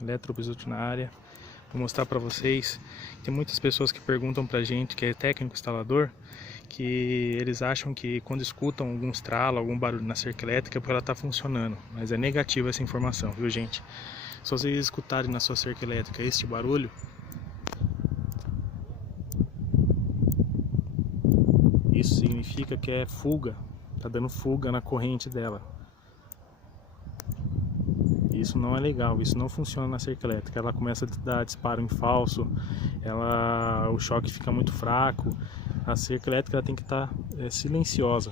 Eletrobizuto na área. Vou mostrar para vocês. Tem muitas pessoas que perguntam pra gente, que é técnico instalador, que eles acham que quando escutam algum estralo, algum barulho na cerca elétrica é porque ela está funcionando, mas é negativa essa informação, viu gente? Se vocês escutarem na sua cerca elétrica este barulho, isso significa que é fuga, tá dando fuga na corrente dela. Isso não é legal, isso não funciona na cerca elétrica. Ela começa a dar disparo em falso, o choque fica muito fraco. A cerca elétrica tem que estar silenciosa.